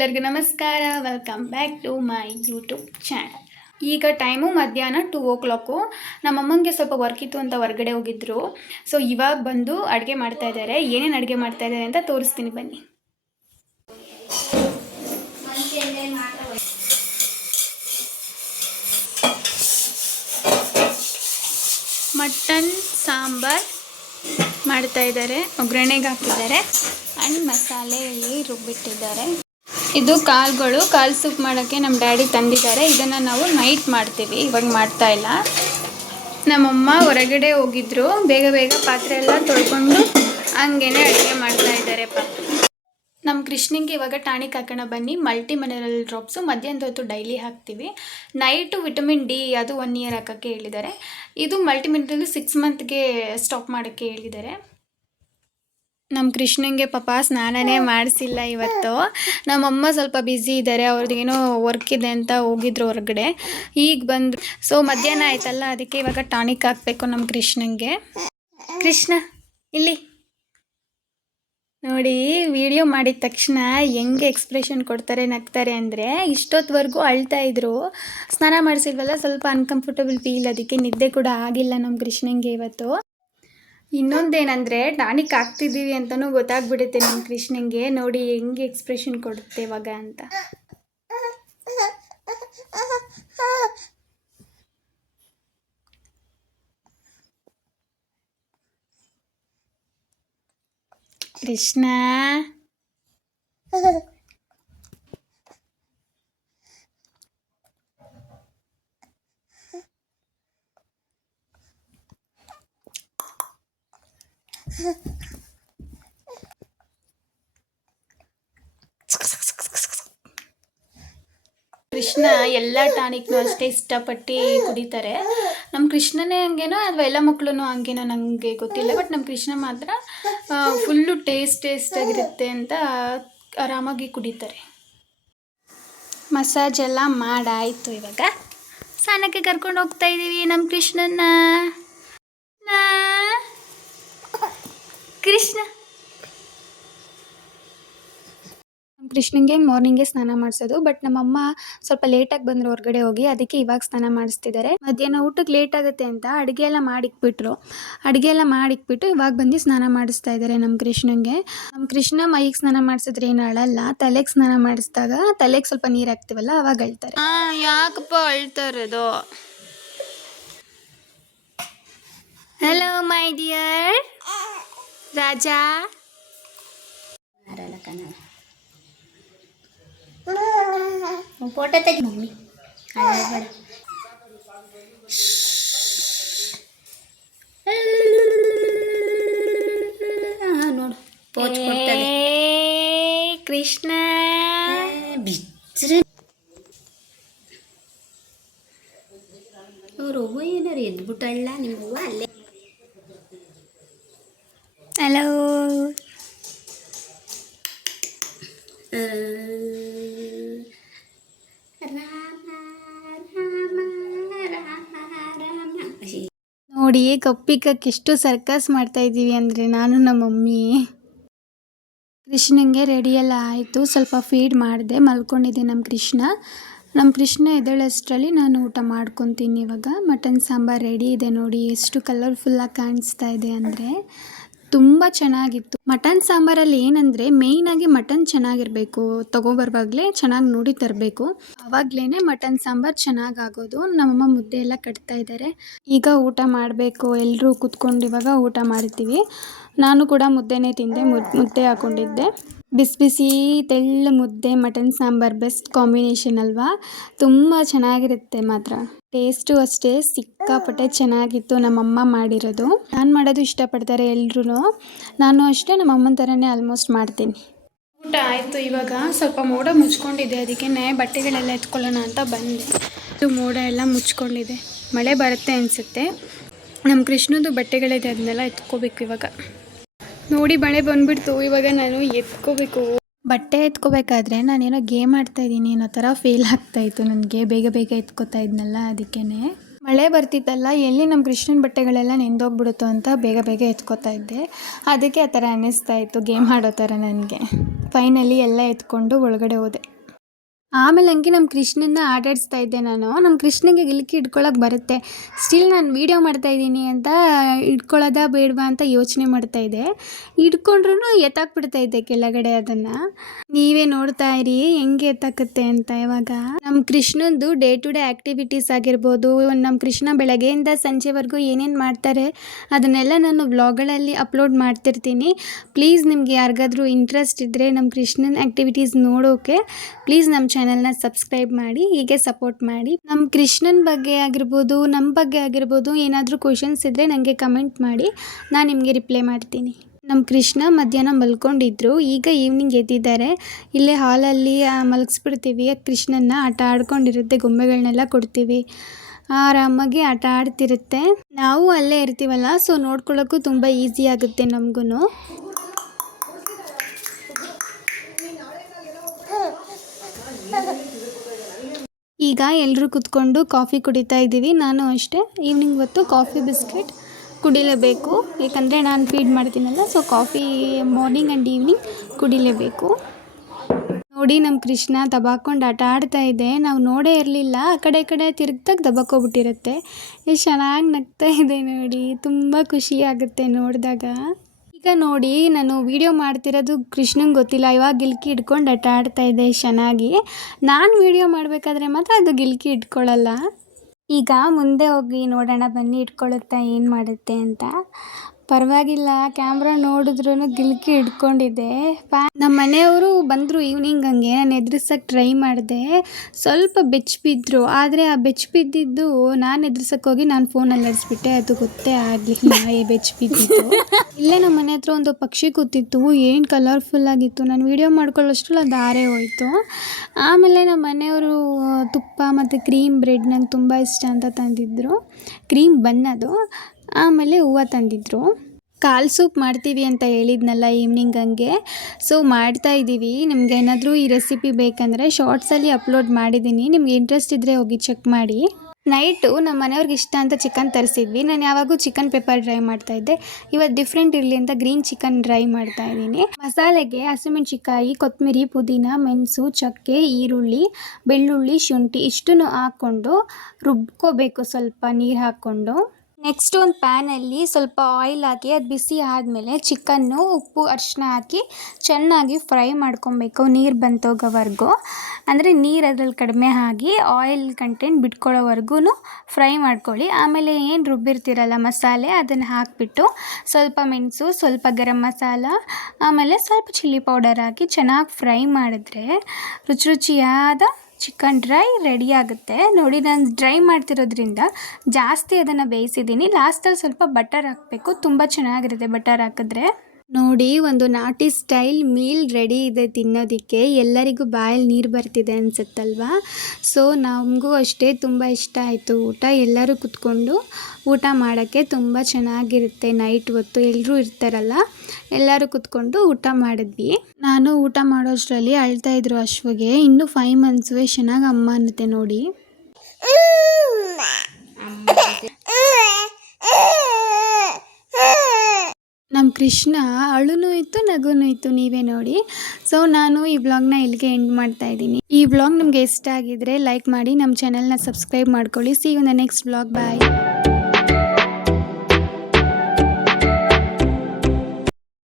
ಎಲ್ಲರಿಗೂ ನಮಸ್ಕಾರ. Welcome back to my YouTube channel. ಈಗ ಟೈಮು ಮಧ್ಯಾಹ್ನ 2 o'clock. ನಮ್ಮಮ್ಮಂಗೆ ಸ್ವಲ್ಪ ವರ್ಕ್ ಇತ್ತು ಅಂತ ಹೊರಗಡೆ ಹೋಗಿದ್ರು. ಸೊ ಇವಾಗ ಬಂದು ಅಡುಗೆ ಮಾಡ್ತಾ ಇದ್ದಾರೆ. ಏನೇನು ಅಡುಗೆ ಮಾಡ್ತಾ ಇದ್ದಾರೆ ಅಂತ ತೋರಿಸ್ತೀನಿ ಬನ್ನಿ. ಮಟನ್ ಸಾಂಬಾರ್ ಮಾಡ್ತಾ ಇದ್ದಾರೆ, ಒಗ್ಗರಣೆಗೆ ಹಾಕಿದ್ದಾರೆ ಆ್ಯಂಡ್ ಮಸಾಲೆ ರುಬ್ಬಿಟ್ಟಿದ್ದಾರೆ. ಇದು ಕಾಳು ಸೂಪ್ ಮಾಡೋಕ್ಕೆ ನಮ್ಮ ಡ್ಯಾಡಿ ತಂದಿದ್ದಾರೆ. ಇದನ್ನು ನಾವು ನೈಟ್ ಮಾಡ್ತೀವಿ, ಇವಾಗ ಮಾಡ್ತಾ ಇಲ್ಲ. ನಮ್ಮಮ್ಮ ಹೊರಗಡೆ ಹೋಗಿದ್ರು, ಬೇಗ ಪಾತ್ರೆ ಎಲ್ಲ ತೊಳ್ಕೊಂಡು ಹಂಗೇನೆ ಅಡುಗೆ ಮಾಡ್ತಾ ಇದ್ದಾರೆ. ನಮ್ಮ ಕೃಷ್ಣಂಗೆ ಇವಾಗ ಟಾನಿಕ್ ಹಾಕೋಣ ಬನ್ನಿ. ಮಲ್ಟಿ ಮಿನರಲ್ ಡ್ರಾಪ್ಸು ಮಧ್ಯಾಹ್ನದ ಹೊತ್ತು ಡೈಲಿ ಹಾಕ್ತೀವಿ. ನೈಟು ವಿಟಮಿನ್ ಡಿ ಅದು 1 year ಹಾಕೋಕ್ಕೆ ಹೇಳಿದ್ದಾರೆ. ಇದು ಮಲ್ಟಿ ಮಿನರಲ್ 6 monthಗೆ ಸ್ಟಾಪ್ ಮಾಡೋಕ್ಕೆ ಹೇಳಿದ್ದಾರೆ. ನಮ್ಮ ಕೃಷ್ಣಂಗೆ ಪಾಪ ಸ್ನಾನನೇ ಮಾಡಿಸಿಲ್ಲ ಇವತ್ತು. ನಮ್ಮಮ್ಮ ಸ್ವಲ್ಪ ಬ್ಯುಸಿ ಇದ್ದಾರೆ, ಅವ್ರದ್ದೇನೋ ವರ್ಕ್ ಇದೆ ಅಂತ ಹೋಗಿದ್ರು ಹೊರಗಡೆ. ಈಗ ಬಂದರು. ಸೊ ಮಧ್ಯಾಹ್ನ ಆಯ್ತಲ್ಲ, ಅದಕ್ಕೆ ಇವಾಗ ಟಾನಿಕ್ ಹಾಕಬೇಕು ನಮ್ಮ ಕೃಷ್ಣಂಗೆ. ಕೃಷ್ಣ ಇಲ್ಲಿ ನೋಡಿ, ವಿಡಿಯೋ ಮಾಡಿದ ತಕ್ಷಣ ಹೆಂಗೆ ಎಕ್ಸ್ಪ್ರೆಷನ್ ಕೊಡ್ತಾರೆ, ನಗ್ತಾರೆ ಅಂದರೆ. ಇಷ್ಟೊತ್ತವರೆಗೂ ಅಳ್ತಾ ಇದ್ರು. ಸ್ನಾನ ಮಾಡಿಸಿಲ್ವಲ್ಲ, ಸ್ವಲ್ಪ ಅನ್ಕಂಫರ್ಟಬಲ್ ಫೀಲ್, ಅದಕ್ಕೆ ನಿದ್ದೆ ಕೂಡ ಆಗಿಲ್ಲ ನಮ್ಮ ಕೃಷ್ಣಂಗೆ ಇವತ್ತು. ಇನ್ನೊಂದೇನೆಂದರೆ ಟಾನಿಕ್ ಹಾಕ್ತಿದ್ದೀವಿ ಅಂತಲೂ ಗೊತ್ತಾಗ್ಬಿಡುತ್ತೆ ನಮ್ಮ ಕೃಷ್ಣಂಗೆ. ನೋಡಿ ಹೆಂಗೆ ಎಕ್ಸ್ಪ್ರೆಷನ್ ಕೊಡುತ್ತೆ ಇವಾಗ ಅಂತ. ಕೃಷ್ಣ ಕೃಷ್ಣ ಎಲ್ಲ ಟಾನಿಕ್ನು ಅಷ್ಟೇ ಇಷ್ಟಪಟ್ಟು ಕುಡಿತಾರೆ. ನಮ್ಮ ಕೃಷ್ಣನೇ ಹಂಗೇನೋ ಅಥವಾ ಎಲ್ಲ ಮಕ್ಕಳು ಹಂಗೇನೋ ನನಗೆ ಗೊತ್ತಿಲ್ಲ. ಬಟ್ ನಮ್ಮ ಕೃಷ್ಣ ಮಾತ್ರ ಫುಲ್ಲು ಟೇಸ್ಟಾಗಿರುತ್ತೆ ಅಂತ ಆರಾಮಾಗಿ ಕುಡಿತಾರೆ. ಮಸಾಜ್ ಎಲ್ಲ ಮಾಡಾಯಿತು. ಇವಾಗ ಸ್ನಾನಕ್ಕೆ ಕರ್ಕೊಂಡು ಹೋಗ್ತಾ ಇದ್ದೀವಿ ನಮ್ಮ ಕೃಷ್ಣನ. ಕೃಷ್ಣ ಕೃಷ್ಣಂಗೆ ಮಾರ್ನಿಂಗೇ ಸ್ನಾನ ಮಾಡಿಸೋದು. ಬಟ್ ನಮ್ಮಮ್ಮ ಸ್ವಲ್ಪ ಲೇಟಾಗಿ ಬಂದರು ಹೊರಗಡೆ ಹೋಗಿ, ಅದಕ್ಕೆ ಇವಾಗ ಸ್ನಾನ ಮಾಡಿಸ್ತಿದ್ದಾರೆ. ಮಧ್ಯಾಹ್ನ ಊಟಕ್ಕೆ ಲೇಟ್ ಆಗುತ್ತೆ ಅಂತ ಅಡುಗೆ ಎಲ್ಲ ಮಾಡಿಕ್ಬಿಟ್ಟು ಇವಾಗ ಬಂದು ಸ್ನಾನ ಮಾಡಿಸ್ತಾ ಇದ್ದಾರೆ ನಮ್ಮ ಕೃಷ್ಣಂಗೆ. ನಮ್ಮ ಕೃಷ್ಣ ಮೈಗೆ ಸ್ನಾನ ಮಾಡಿಸಿದ್ರೆ ಏನು ಅಳಲ್ಲ, ತಲೆಗೆ ಸ್ನಾನ ಮಾಡಿಸಿದಾಗ ತಲೆಗೆ ಸ್ವಲ್ಪ ನೀರು ಹಾಕ್ತೀವಲ್ಲ ಅವಾಗ ಅಳ್ತಾರೆ. ಯಾಕಪ್ಪ ಅಳ್ತಾ ಇರೋದು? Hello my dear Raja. Photo ತೆಗಿ ಮಮ್ಮಿ. ನೋಡು ಪೋಚ್ ಕೊಡ್ತದೆ ಕೃಷ್ಣ. ಬಿಚ್ಚರೆ ಅವ್ರು ಹೂವು ಏನಾರು ಎದ್ಬಿಟ್ಟಲ್ಲ ನಿಮ್ಮ ಹೂವು ಅಲ್ಲೇ. ಹಲೋ ನೋಡಿ, ಕಪ್ಪಿಕಕ್ಕೆ ಎಷ್ಟು ಸರ್ಕಸ್ ಮಾಡ್ತಾ ಇದ್ದೀವಿ ಅಂದರೆ ನಾನು ನಮ್ಮ ಮಮ್ಮಿ. ಕೃಷ್ಣಂಗೆ ರೆಡಿ ಎಲ್ಲ ಆಯಿತು, ಸ್ವಲ್ಪ ಫೀಡ್ ಮಾಡಿದೆ, ಮಲ್ಕೊಂಡಿದ್ದೆ ನಮ್ಮ ಕೃಷ್ಣ ಎದ್ದೇಳಷ್ಟರಲ್ಲಿ ನಾನು ಊಟ ಮಾಡ್ಕೊತೀನಿ. ಇವಾಗ ಮಟನ್ ಸಾಂಬಾರು ರೆಡಿ ಇದೆ. ನೋಡಿ ಎಷ್ಟು ಕಲರ್ಫುಲ್ಲಾಗಿ ಕಾಣಿಸ್ತಾ ಇದೆ ಅಂದರೆ ತುಂಬ ಚೆನ್ನಾಗಿತ್ತು. ಮಟನ್ ಸಾಂಬಾರಲ್ಲಿ ಏನಂದರೆ ಮೇಯ್ನಾಗಿ ಮಟನ್ ಚೆನ್ನಾಗಿರಬೇಕು, ತೊಗೊಬರುವಾಗಲೇ ಚೆನ್ನಾಗಿ ನೋಡಿ ತರಬೇಕು, ಆವಾಗಲೇ ಮಟನ್ ಸಾಂಬಾರು ಚೆನ್ನಾಗಾಗೋದು. ನಮ್ಮಮ್ಮ ಮುದ್ದೆ ಎಲ್ಲ ಕಟ್ತಾ ಇದ್ದಾರೆ. ಈಗ ಊಟ ಮಾಡಬೇಕು, ಎಲ್ಲರೂ ಕೂತ್ಕೊಂಡು ಇವಾಗ ಊಟ ಮಾಡ್ತೀವಿ. ನಾನು ಕೂಡ ಮುದ್ದೆನೇ ತಿಂದೆ, ಮುದ್ದೆ ಹಾಕ್ಕೊಂಡಿದ್ದೆ. ಬಿಸಿ ಬಿಸಿ ತೆಳ್ಳ ಮುದ್ದೆ ಮಟನ್ ಸಾಂಬಾರು ಬೆಸ್ಟ್ ಕಾಂಬಿನೇಷನ್ ಅಲ್ವಾ? ತುಂಬ ಚೆನ್ನಾಗಿರುತ್ತೆ ಮಾತ್ರ. ಟೇಸ್ಟು ಅಷ್ಟೇ ಸಿಕ್ಕಾಪಟ್ಟೆ ಚೆನ್ನಾಗಿತ್ತು. ನಮ್ಮಮ್ಮ ಮಾಡಿರೋದು ನಾನು ಮಾಡೋದು ಇಷ್ಟಪಡ್ತಾರೆ ಎಲ್ಲರೂ. ನಾನು ಅಷ್ಟೇ ನಮ್ಮ ಅಮ್ಮನ ಥರನೇ ಆಲ್ಮೋಸ್ಟ್ ಮಾಡ್ತೀನಿ. ಊಟ ಆಯಿತು. ಇವಾಗ ಸ್ವಲ್ಪ ಮೋಡ ಮುಚ್ಕೊಂಡಿದೆ, ಅದಕ್ಕೆ ಬಟ್ಟೆಗಳೆಲ್ಲ ಎತ್ಕೊಳ್ಳೋಣ ಅಂತ ಬಂದೆ. ಇದು ಮೋಡ ಎಲ್ಲ ಮುಚ್ಕೊಂಡಿದೆ, ಮಳೆ ಬರುತ್ತೆ ಅನಿಸುತ್ತೆ. ನಮ್ಮ ಕೃಷ್ಣದ್ದು ಬಟ್ಟೆಗಳಿದೆ, ಅದನ್ನೆಲ್ಲ ಎತ್ಕೋಬೇಕು ಇವಾಗ. ನೋಡಿ ಮಳೆ ಬಂದುಬಿಡ್ತು. ಇವಾಗ ನಾನು ಎತ್ಕೋಬೇಕು. ಬಟ್ಟೆ ಎತ್ಕೋಬೇಕಾದ್ರೆ ನಾನೇನೋ ಗೇಮ್ ಆಡ್ತಾಯಿದ್ದೀನಿ ಅನ್ನೋ ಥರ ಫೀಲ್ ಆಗ್ತಾಯಿತ್ತು ನನಗೆ. ಬೇಗ ಎತ್ಕೋತಾ ಇದ್ನಲ್ಲ, ಅದಕ್ಕೇ ಮಳೆ ಬರ್ತಿತ್ತಲ್ಲ, ಎಲ್ಲಿ ನಮ್ಮ ಕೃಷ್ಣನ ಬಟ್ಟೆಗಳೆಲ್ಲ ನೆಂದೋಗ್ಬಿಡುತ್ತೋ ಅಂತ ಬೇಗ ಬೇಗ ಎತ್ಕೋತಾ ಇದ್ದೆ. ಅದಕ್ಕೆ ಆ ಥರ ಅನ್ನಿಸ್ತಾ ಇತ್ತು, ಗೇಮ್ ಆಡೋ ಥರ ನನಗೆ. ಫೈನಲಿ ಎಲ್ಲ ಎತ್ಕೊಂಡು ಒಳಗಡೆ ಹೋದೆ. ಆಮೇಲೆ ಹಂಗೆ ನಮ್ಮ ಕೃಷ್ಣನ್ನ ಆಟಾಡಿಸ್ತಾ ಇದ್ದೆ ನಾನು. ನಮ್ಮ ಕೃಷ್ಣನಿಗೆ ಗಿಲ್ಕಿ ಹಿಡ್ಕೊಳಕ್ಕೆ ಬರುತ್ತೆ. ಸ್ಟಿಲ್ ನಾನು ವೀಡಿಯೋ ಮಾಡ್ತಾಯಿದ್ದೀನಿ ಅಂತ ಹಿಡ್ಕೊಳ್ಳೋದಾ ಬೇಡವಾ ಅಂತ ಯೋಚನೆ ಮಾಡ್ತಾಯಿದ್ದೆ. ಹಿಡ್ಕೊಂಡ್ರೂ ಎತ್ತಾಕ್ಬಿಡ್ತಾ ಇದ್ದೆ ಕೆಳಗಡೆ ಅದನ್ನು. ನೀವೇ ನೋಡ್ತಾ ಇರಿ ಹೆಂಗೆ ಎತ್ತಾಕತ್ತೆ ಅಂತ. ಇವಾಗ ನಮ್ಮ ಕೃಷ್ಣಂದು ಡೇ ಟು ಡೇ ಆ್ಯಕ್ಟಿವಿಟೀಸ್ ಆಗಿರ್ಬೋದು, ನಮ್ಮ ಕೃಷ್ಣ ಬೆಳಗ್ಗೆಯಿಂದ ಸಂಜೆವರೆಗೂ ಏನೇನು ಮಾಡ್ತಾರೆ ಅದನ್ನೆಲ್ಲ ನಾನು ವ್ಲಾಗ್ಗಳಲ್ಲಿ ಅಪ್ಲೋಡ್ ಮಾಡ್ತಿರ್ತೀನಿ. ಪ್ಲೀಸ್ ನಿಮಗೆ ಯಾರಿಗಾದ್ರೂ ಇಂಟ್ರೆಸ್ಟ್ ಇದ್ದರೆ ನಮ್ಮ ಕೃಷ್ಣನ ಆ್ಯಕ್ಟಿವಿಟೀಸ್ ನೋಡೋಕೆ ಪ್ಲೀಸ್ ನಮ್ಮ ಚಾನಲ್ನ ಸಬ್ಸ್ಕ್ರೈಬ್ ಮಾಡಿ, ಹೀಗೆ ಸಪೋರ್ಟ್ ಮಾಡಿ. ನಮ್ಮ ಕೃಷ್ಣನ ಬಗ್ಗೆ ಆಗಿರ್ಬೋದು, ನಮ್ಮ ಬಗ್ಗೆ ಆಗಿರ್ಬೋದು ಏನಾದರೂ ಕ್ವಶನ್ಸ್ ಇದ್ದರೆ ನನಗೆ ಕಮೆಂಟ್ ಮಾಡಿ, ನಾನು ನಿಮಗೆ ರಿಪ್ಲೈ ಮಾಡ್ತೀನಿ. ನಮ್ಮ ಕೃಷ್ಣ ಮಧ್ಯಾಹ್ನ ಮಲ್ಕೊಂಡಿದ್ರು, ಈಗ ಈವ್ನಿಂಗ್ ಎದ್ದಿದ್ದಾರೆ. ಇಲ್ಲೇ ಹಾಲಲ್ಲಿ ಮಲಗಿಸ್ಬಿಡ್ತೀವಿ ಕೃಷ್ಣನ್ನ. ಆಟ ಆಡ್ಕೊಂಡಿರುತ್ತೆ, ಗೊಂಬೆಗಳನ್ನೆಲ್ಲ ಕೊಡ್ತೀವಿ, ಆರಾಮಾಗಿ ಆಟ ಆಡ್ತಿರುತ್ತೆ. ನಾವು ಅಲ್ಲೇ ಇರ್ತೀವಲ್ಲ, ಸೊ ನೋಡ್ಕೊಳ್ಳೋಕ್ಕೂ ತುಂಬ ಈಸಿ ಆಗುತ್ತೆ ನಮಗೂ. ಈಗ ಎಲ್ಲರೂ ಕುತ್ಕೊಂಡು ಕಾಫಿ ಕುಡಿತಾ ಇದ್ದೀವಿ. ನಾನು ಅಷ್ಟೇ, ಈವ್ನಿಂಗ್ ಹೊತ್ತು ಕಾಫಿ ಬಿಸ್ಕೆಟ್ ಕುಡಿಲೇಬೇಕು, ಏಕೆಂದರೆ ನಾನು ಫೀಡ್ ಮಾಡ್ತೀನಲ್ಲ. So coffee morning and evening ಕುಡಿಲೇಬೇಕು. ನೋಡಿ ನಮ್ಮ ಕೃಷ್ಣ ದಬಾಕೊಂಡು ಆಟ ಆಡ್ತಾ ಇದೆ. ನಾವು ನೋಡೇ ಇರಲಿಲ್ಲ, ಆ ಕಡೆ ತಿರುಗ್ದಾಗ ದಬಾಕೋಗ್ಬಿಟ್ಟಿರುತ್ತೆ. ಎಷ್ಟು ಚೆನ್ನಾಗಿ ನಗ್ತಾ ಇದೆ ನೋಡಿ, ತುಂಬ ಖುಷಿ ಆಗುತ್ತೆ ನೋಡಿದಾಗ. ಈಗ ನೋಡಿ, ನಾನು ವೀಡಿಯೋ ಮಾಡ್ತಿರೋದು ಕೃಷ್ಣಂಗೆ ಗೊತ್ತಿಲ್ಲ. ಇವಾಗ ಗಿಲ್ಕಿ ಹಿಡ್ಕೊಂಡು ಆಟ ಆಡ್ತಾ ಇದೆ ಚೆನ್ನಾಗಿ. ನಾನು ವೀಡಿಯೋ ಮಾಡಬೇಕಾದ್ರೆ ಮಾತ್ರ ಅದು ಗಿಲ್ಕಿ ಇಟ್ಕೊಳ್ಳಲ್ಲ. ಈಗ ಮುಂದೆ ಹೋಗಿ ನೋಡೋಣ ಬನ್ನಿ, ಇಟ್ಕೊಳ್ಳುತ್ತಾ ಏನು ಮಾಡುತ್ತೆ ಅಂತ. ಪರವಾಗಿಲ್ಲ, ಕ್ಯಾಮ್ರಾ ನೋಡಿದ್ರೂ ಗಿಲ್ಕಿ ಹಿಡ್ಕೊಂಡಿದೆ. ನಮ್ಮ ಮನೆಯವರು ಬಂದರು ಈವ್ನಿಂಗ್. ಹಂಗೆ ನಾನು ಎದುರಿಸೋಕ್ಕೆ ಟ್ರೈ ಮಾಡಿದೆ, ಸ್ವಲ್ಪ ಬಿದ್ದರು. ಆದರೆ ಆ ಬಿದ್ದಿದ್ದು ನಾನು ಎದುರಿಸೋಕೆ ಹೋಗಿ ನಾನು ಫೋನಲ್ಲಿ ಅಳಿಸ್ಬಿಟ್ಟೆ, ಅದು ಗೊತ್ತೇ ಆಗಲಿಲ್ಲ ಬಿದ್ದಿದ್ದು. ಇಲ್ಲೇ ನಮ್ಮ ಮನೆ ಹತ್ರ ಒಂದು ಪಕ್ಷಿ ಕೂತಿತ್ತು, ಏನು ಕಲರ್ಫುಲ್ ಆಗಿತ್ತು. ನಾನು ವೀಡಿಯೋ ಮಾಡ್ಕೊಳ್ಳೋಷ್ಟ್ರಲ್ಲಿ ಅದು ಹಾರೇ ಹೋಯಿತು. ಆಮೇಲೆ ನಮ್ಮ ಮನೆಯವರು ತುಪ್ಪ ಮತ್ತು ಕ್ರೀಮ್ ಬ್ರೆಡ್ ನಂಗೆ ತುಂಬ ಇಷ್ಟ ಅಂತ ತಂದಿದ್ದರು, ಕ್ರೀಮ್ ಬನ್ನದು. ಆಮೇಲೆ ಹೂವು ತಂದಿದ್ದರು. ಕಾಲ್ ಸೂಪ್ ಮಾಡ್ತೀವಿ ಅಂತ ಹೇಳಿದ್ನಲ್ಲ ಈವ್ನಿಂಗ್ ಹಂಗೆ, ಸೊ ಮಾಡ್ತಾಯಿದ್ದೀವಿ. ನಿಮ್ಗೆ ಏನಾದರೂ ಈ ರೆಸಿಪಿ ಬೇಕಂದರೆ ಶಾರ್ಟ್ಸಲ್ಲಿ ಅಪ್ಲೋಡ್ ಮಾಡಿದ್ದೀನಿ, ನಿಮ್ಗೆ ಇಂಟ್ರೆಸ್ಟ್ ಇದ್ದರೆ ಹೋಗಿ ಚೆಕ್ ಮಾಡಿ. ನೈಟು ನಮ್ಮ ಮನೆಯವ್ರಿಗೆ ಇಷ್ಟ ಅಂತ ಚಿಕನ್ ತರಿಸಿದ್ವಿ. ನಾನು ಯಾವಾಗೂ ಚಿಕನ್ ಪೆಪ್ಪರ್ ಡ್ರೈ ಮಾಡ್ತಾಯಿದ್ದೆ, ಇವತ್ತು ಡಿಫ್ರೆಂಟ್ ಇರಲಿ ಅಂತ ಗ್ರೀನ್ ಚಿಕನ್ ಡ್ರೈ ಮಾಡ್ತಾಯಿದ್ದೀನಿ. ಮಸಾಲೆಗೆ ಹಸಿಮೆಣ್ಸಿಕಾಯಿ, ಕೊತ್ತಂಬರಿ, ಪುದೀನ, ಮೆಣಸು, ಚಕ್ಕೆ, ಈರುಳ್ಳಿ, ಬೆಳ್ಳುಳ್ಳಿ, ಶುಂಠಿ ಇಷ್ಟನ್ನು ಹಾಕ್ಕೊಂಡು ರುಬ್ಕೋಬೇಕು ಸ್ವಲ್ಪ ನೀರು ಹಾಕ್ಕೊಂಡು. ನೆಕ್ಸ್ಟ್ ಒಂದು ಪ್ಯಾನಲ್ಲಿ ಸ್ವಲ್ಪ ಆಯಿಲ್ ಹಾಕಿ ಅದು ಬಿಸಿ ಆದಮೇಲೆ ಚಿಕನ್ನು, ಉಪ್ಪು, ಅರಿಶಿನ ಹಾಕಿ ಚೆನ್ನಾಗಿ ಫ್ರೈ ಮಾಡ್ಕೊಬೇಕು ನೀರು ಬಂತೋಗೋವರೆಗೂ. ಅಂದರೆ ನೀರು ಅದ್ರಲ್ಲಿ ಕಡಿಮೆ ಆಗಿ ಆಯಿಲ್ ಕಂಟೆಂಟ್ ಬಿಟ್ಕೊಳ್ಳೋವರೆಗೂ ಫ್ರೈ ಮಾಡ್ಕೊಳ್ಳಿ. ಆಮೇಲೆ ಏನು ರುಬ್ಬಿರ್ತೀರಲ್ಲ ಮಸಾಲೆ, ಅದನ್ನು ಹಾಕಿಬಿಟ್ಟು ಸ್ವಲ್ಪ ಮೆಣಸು, ಸ್ವಲ್ಪ ಗರಂ ಮಸಾಲ, ಆಮೇಲೆ ಸ್ವಲ್ಪ ಚಿಲ್ಲಿ ಪೌಡರ್ ಹಾಕಿ ಚೆನ್ನಾಗಿ ಫ್ರೈ ಮಾಡಿದ್ರೆ ರುಚಿಯಾದ ಚಿಕನ್ ಡ್ರೈ ರೆಡಿ ಆಗುತ್ತೆ. ನೋಡಿ, ನಾನು ಡ್ರೈ ಮಾಡ್ತಿರೋದ್ರಿಂದ ಜಾಸ್ತಿ ಅದನ್ನು ಬೇಯಿಸಿದ್ದೀನಿ. ಲಾಸ್ಟಲ್ಲಿ ಸ್ವಲ್ಪ ಬಟರ್ ಹಾಕಬೇಕು, ತುಂಬ ಚೆನ್ನಾಗಿರುತ್ತೆ ಬಟರ್ ಹಾಕಿದ್ರೆ. ನೋಡಿ, ಒಂದು ನಾಟಿ ಸ್ಟೈಲ್ ಮೀಲ್ ರೆಡಿ ಇದೆ ತಿನ್ನೋದಕ್ಕೆ. ಎಲ್ಲರಿಗೂ ಬಾಯಲ್ಲಿ ನೀರು ಬರ್ತಿದೆ ಅನಿಸುತ್ತಲ್ವಾ. ಸೊ ನಮಗೂ ಅಷ್ಟೇ ತುಂಬ ಇಷ್ಟ ಆಯಿತು ಊಟ. ಎಲ್ಲರೂ ಕುತ್ಕೊಂಡು ಊಟ ಮಾಡೋಕ್ಕೆ ತುಂಬ ಚೆನ್ನಾಗಿರುತ್ತೆ. ನೈಟ್ ಹೊತ್ತು ಎಲ್ಲರೂ ಇರ್ತಾರಲ್ಲ, ಎಲ್ಲರೂ ಕುತ್ಕೊಂಡು ಊಟ ಮಾಡಿದ್ವಿ. ನಾನು ಊಟ ಮಾಡೋಷ್ಟರಲ್ಲಿ ಅಳ್ತಾಯಿದ್ರು ಅಶ್ವಿಗೆ. ಇನ್ನೂ 5 months ಚೆನ್ನಾಗಿ ಅಮ್ಮ ಅನ್ನತ್ತೆ ನೋಡಿ. ನಮ್ಮ ಕೃಷ್ಣ ಅಳುನೂ ಇತ್ತು, ನಗುನೂ ಇತ್ತು, ನೀವೇ ನೋಡಿ. ಸೊ ನಾನು ಈ ವ್ಲಾಗ್ನ ಇಲ್ಲಿಗೆ ಎಂಡ್ ಮಾಡ್ತಾ ಇದ್ದೀನಿ. ಈ ವ್ಲಾಗ್ ನಿಮಗೆ ಇಷ್ಟ ಆಗಿದ್ರೆ ಲೈಕ್ ಮಾಡಿ, ನಮ್ಮ ಚಾನಲ್ನ ಸಬ್ಸ್ಕ್ರೈಬ್ ಮಾಡ್ಕೊಳ್ಳಿ. See you in the next vlog. Bye.